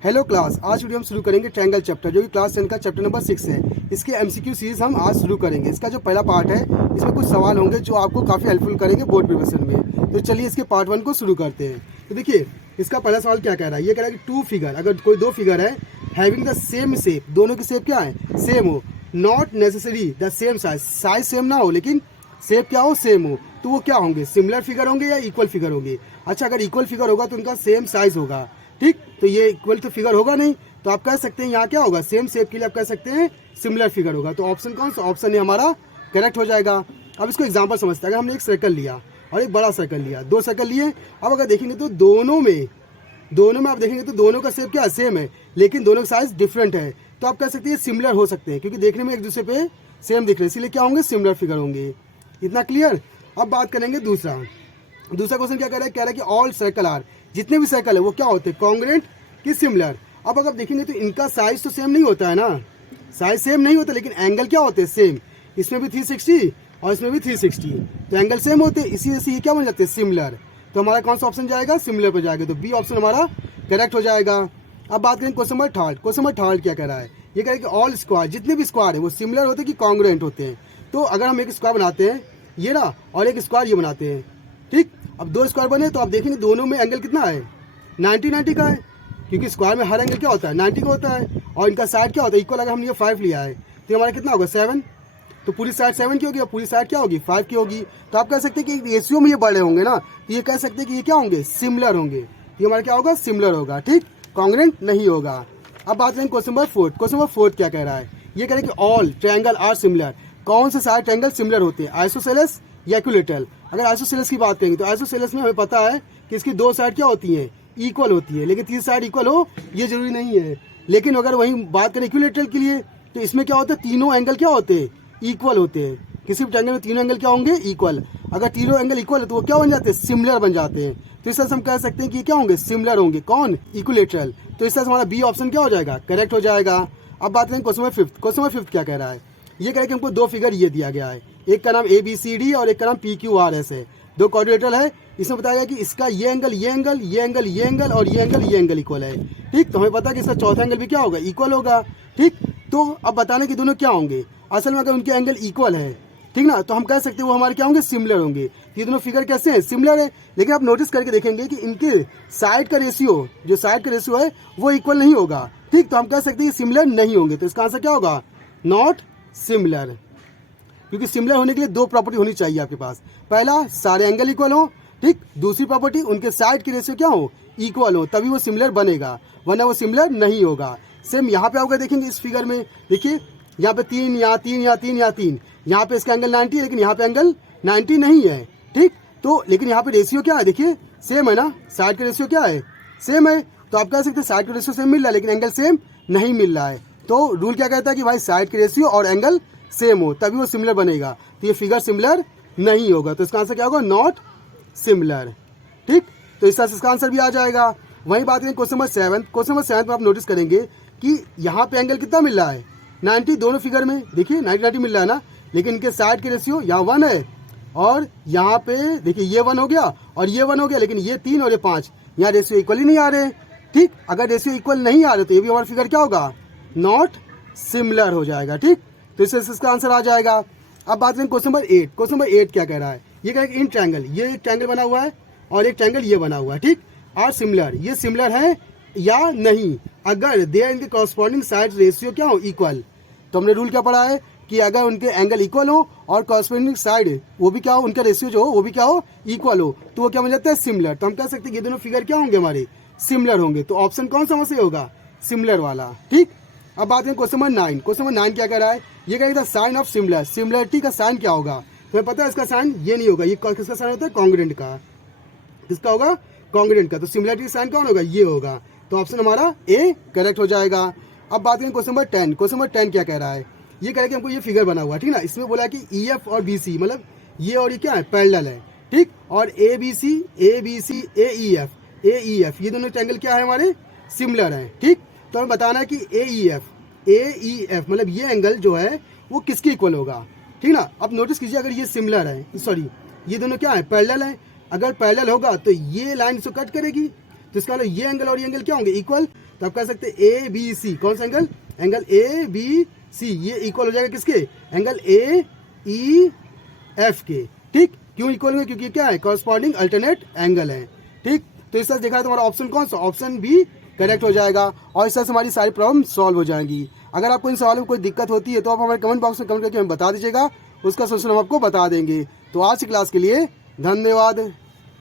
Hello class, आज video हम शुरू करेंगे ट्रायंगल चैप्टर, जो कि क्लास 10 का चैप्टर नंबर 6 है। इसके एमसीक्यू सीरीज हम आज शुरू करेंगे। इसका जो पहला पार्ट है, इसमें कुछ सवाल होंगे जो आपको काफ़ी हेल्पफुल करेंगे बोर्ड प्रिपरेशन में। तो चलिए इसके पार्ट 1 को शुरू करते हैं। तो देखिए इसका पहला सवाल क्या कह रहा है। ये कह रहा है कि टू फिगर, अगर कोई दो फिगर है हैविंग द सेम शेप, दोनों की शेप क्या है, सेम हो, not necessary the same size, size same ना हो लेकिन शेप क्या हो, सेम हो, तो वो क्या होंगे, सिमिलर फिगर होंगे या इक्वल फिगर होंगे। अच्छा, अगर इक्वल फिगर होगा तो उनका सेम साइज होगा, ठीक। तो ये इक्वल तो फिगर होगा नहीं, तो आप कह सकते हैं यहाँ क्या होगा, सेम शेप के लिए आप कह सकते हैं सिमिलर फिगर होगा। तो ऑप्शन कौन सा, ऑप्शन है हमारा करेक्ट हो जाएगा। अब इसको एग्जांपल समझते हैं। अगर हमने एक सर्कल लिया और एक बड़ा सर्कल लिया, दो सर्कल लिए। अब अगर देखेंगे तो दोनों में आप देखेंगे तो दोनों का शेप क्या है, सेम है, लेकिन दोनों का साइज डिफरेंट है। तो आप कह सकते हैं सिमिलर हो सकते हैं, क्योंकि देखने में एक दूसरे पे सेम दिख रहे हैं, इसीलिए क्या होंगे, सिमिलर फिगर होंगे। इतना क्लियर। अब बात करेंगे दूसरा क्वेश्चन क्या कह रहा है। कह रहा है कि ऑल सर्कल आर, जितने भी सर्कल है वो क्या होते हैं, कॉन्ग्रुएंट कि सिमिलर। अब अगर देखेंगे तो इनका साइज तो सेम नहीं होता है ना, साइज सेम नहीं होता, लेकिन एंगल क्या होते हैं, सेम। इसमें भी 360 और इसमें भी 360, तो एंगल सेम होते हैं, इसी से ये क्या बन जाते हैं, सिमिलर। तो हमारा कौन सा ऑप्शन जाएगा, सिमिलर पर जाएगा। तो बी ऑप्शन हमारा करेक्ट हो जाएगा। अब बात करें question number third. Question number third क्या कह रहा है। ये कह रहा है कि ऑल स्क्वायर, जितने भी स्क्वायर है वो सिमिलर होते हैं कि कॉन्ग्रुएंट होते हैं। तो अगर हम एक स्क्वायर बनाते हैं ये ना, और एक स्क्वायर ये बनाते हैं, ठीक। अब दो स्क्वायर बने तो आप देखेंगे दोनों में एंगल कितना है, 90 का है, क्योंकि स्क्वायर में हर एंगल क्या होता है, 90 का होता है, और इनका साइड क्या होता है, इक्वल। अगर हमने ये 5 लिया है तो हमारा कितना होगा, 7, तो पूरी साइड 7 की होगी और पूरी साइड क्या होगी, 5 की होगी। तो आप कह सकते हैं कि रेशियो में ये बड़े होंगे ना, तो ये कह सकते हैं कि ये क्या होंगे, सिमिलर होंगे। ये हमारा क्या होगा, सिमिलर होगा, ठीक, कॉन्ग्रुएंट नहीं होगा। अब बात करें क्वेश्चन नंबर 4। क्वेश्चन नंबर 4 क्या कह रहा है। ये कह रहा है कि ऑल ट्रायंगल आर सिमिलर, कौन से सारे ट्रायंगल सिमिलर होते हैं, आइसोसेलेस या इक्विलैटरल। अगर आइसोसेलेस की बात करेंगे तो आइसोसेलेस में हमें पता है कि इसकी दो साइड क्या होती हैं, इक्वल होती है, लेकिन तीसरी साइड इक्वल हो ये जरूरी नहीं है। लेकिन अगर वहीं बात करें इक्विलैटरल के लिए, तो इसमें क्या होता है, तीनों एंगल क्या होते हैं, इक्वल होते हैं। किसी भी ट्रायंगल में तीनों एंगल क्या होंगे, इक्वल। अगर तीनों एंगल इक्वल है तो वो क्या बन जाते हैं, सिमिलर बन जाते हैं। तो इस तरह से हम कह सकते हैं कि क्या होंगे, सिमिलर होंगे, कौन, इक्विलैटरल। तो इस तरह से हमारा बी ऑप्शन क्या हो जाएगा, करेक्ट हो जाएगा। अब बात करें क्वेश्चन नंबर 5। क्वेश्चन नंबर 5 क्या कह रहा है। ये कह रहा है कि हमको दो फिगर ये दिया गया है, एक का नाम ABCD और एक का नाम PQRS है, दो क्वाड्रिलेटरल है। इसमें बताया गया कि इसका ये एंगल ये एंगल ये एंगल ये एंगल और ये एंगल इक्वल है, ठीक। तो हमें पता है कि इसका चौथा एंगल भी क्या होगा, इक्वल होगा, ठीक। तो अब बताने कि दोनों क्या होंगे, असल में अगर उनके एंगल इक्वल है, ठीक ना, तो हम कह सकते हैं वो हमारे क्या होंगे, सिमिलर होंगे। ये दोनों फिगर कैसे हैं, सिमिलर है। लेकिन आप नोटिस करके देखेंगे कि इनके साइड का रेशियो, जो साइड का रेशियो है वो इक्वल नहीं होगा, ठीक। तो हम कह सकते हैं सिमिलर नहीं होंगे। तो इसका आंसर क्या होगा, नॉट सिमिलर। क्योंकि सिमिलर होने के लिए दो प्रॉपर्टी होनी चाहिए आपके पास। पहला, सारे एंगल इक्वल हो, ठीक। दूसरी प्रॉपर्टी, उनके साइड की रेशियो क्या हो, इक्वल हो, तभी वो सिमिलर बनेगा, वरना वो सिमिलर नहीं होगा। सेम यहाँ पे होगा, देखेंगे इस फिगर में, देखिए यहाँ पे 3, यहाँ 3, यहाँ 3, यहाँ 3, यहाँ पे इसका एंगल 90 है, लेकिन यहाँ पे एंगल 90 नहीं है, ठीक। तो लेकिन यहाँ पे रेशियो क्या है, देखिए सेम है ना, साइड का रेशियो क्या है, सेम है। तो आप कह सकते हैं साइड का रेशियो सेम मिल रहा है, लेकिन एंगल सेम नहीं मिल रहा है। तो रूल क्या कहता है कि भाई साइड की रेशियो और एंगल सेम हो तभी वो सिमिलर बनेगा। तो ये फिगर सिमिलर नहीं होगा। तो इसका आंसर क्या होगा, नॉट सिमिलर, ठीक। तो इस तरह से इसका आंसर भी आ जाएगा। वही बात करें क्वेश्चन नंबर 7। क्वेश्चन नंबर 7 में आप नोटिस करेंगे कि यहाँ पे एंगल कितना मिल रहा है, 90, दोनों फिगर में देखिए 90 मिल रहा है ना, लेकिन इनके साइड के रेशियो यहाँ 1 है, और यहाँ पे देखिए ये 1 हो गया और ये 1 हो गया, लेकिन ये 3 और ये 5, यहाँ रेशियो इक्वल ही नहीं आ रहे, ठीक। अगर रेशियो इक्वल नहीं आ रहे तो ये भी हमारा फिगर क्या होगा, नॉट सिमिलर हो जाएगा, ठीक। तो इससे इसका आंसर आ जाएगा। अब बात करें क्वेश्चन नंबर 8। क्वेश्चन नंबर 8 क्या कह रहा है। ये कह रहा है कि इन ट्रायंगल, ये एक ट्रायंगल बना हुआ है और एक ट्रायंगल ये बना हुआ है, ठीक, आर सिमिलर, ये सिमिलर है या नहीं, अगर दे इनके कॉरस्पॉन्डिंग साइड रेशियो क्या हो, इक्वल। तो हमने रूल क्या पढ़ा है कि अगर उनके एंगल इक्वल हो और कॉरस्पॉन्डिंग साइड वो भी क्या हो, उनका रेशियो जो हो वो भी क्या हो, इक्वल हो, तो वो क्या बन जाता है, सिमिलर। तो हम कह सकते हैं ये दोनों फिगर क्या होंगे, हमारे सिमिलर होंगे। तो ऑप्शन कौन सा से होगा, सिमिलर वाला, ठीक। अब बात करें क्वेश्चन नंबर 9। क्वेश्चन नंबर 9 क्या कह रहा है। ये कह रहा है साइन ऑफ सिमिलर, सिमिलरिटी का साइन क्या होगा। तुम्हें पता है इसका साइन ये नहीं होगा, ये किसका साइन होता है, कॉन्ग्रुएंट का। किसका होगा, कॉन्ग्रुएंट का। तो सिमिलरिटी साइन कौन होगा, ये होगा। तो ऑप्शन हमारा ए करेक्ट हो जाएगा। अब बात करें क्वेश्चन नंबर 10। क्वेश्चन नंबर 10 क्या कह रहा है। ये कह रहा है कि हमको ये फिगर बना हुआ है, ठीक ना, इसमें बोला है कि EF और BC, मतलब ये और ये क्या है, पैरेलल है, ठीक। और ABC AEF ये दोनों ट्रायंगल क्या है, हमारे सिमिलर हैं, ठीक। तो हमें बताना है कि AEF मतलब ये एंगल जो है वो किसके इक्वल होगा, ठीक ना। अब नोटिस कीजिए, अगर ये सिमिलर है, सॉरी ये दोनों क्या है, पैरेलल है, अगर पैरेलल होगा तो ये लाइन इसको कट करेगी, तो इसका मतलब ये एंगल और ये एंगल क्या होंगे, इक्वल। तो आप कह सकते हैं ए बी सी, कौन सा angle, angle A B C, ये इक्वल हो जाएगा किसके, एंगल ए ई एफ के। ठीक, क्यों इक्वल होंगे, क्योंकि क्या है, कॉरस्पॉन्डिंग अल्टरनेट एंगल है। ठीक, तो इस तरह देखा है तुम्हारा ऑप्शन कौन सा, ऑप्शन बी करेक्ट हो जाएगा। और इस तरह से हमारी सारी प्रॉब्लम सॉल्व हो जाएंगी। अगर आपको इन सवालों में कोई दिक्कत होती है तो आप हमारे कमेंट बॉक्स में कमेंट करके हमें बता दीजिएगा, उसका सोल्यूशन हम आपको बता देंगे। तो आज की क्लास के लिए धन्यवाद।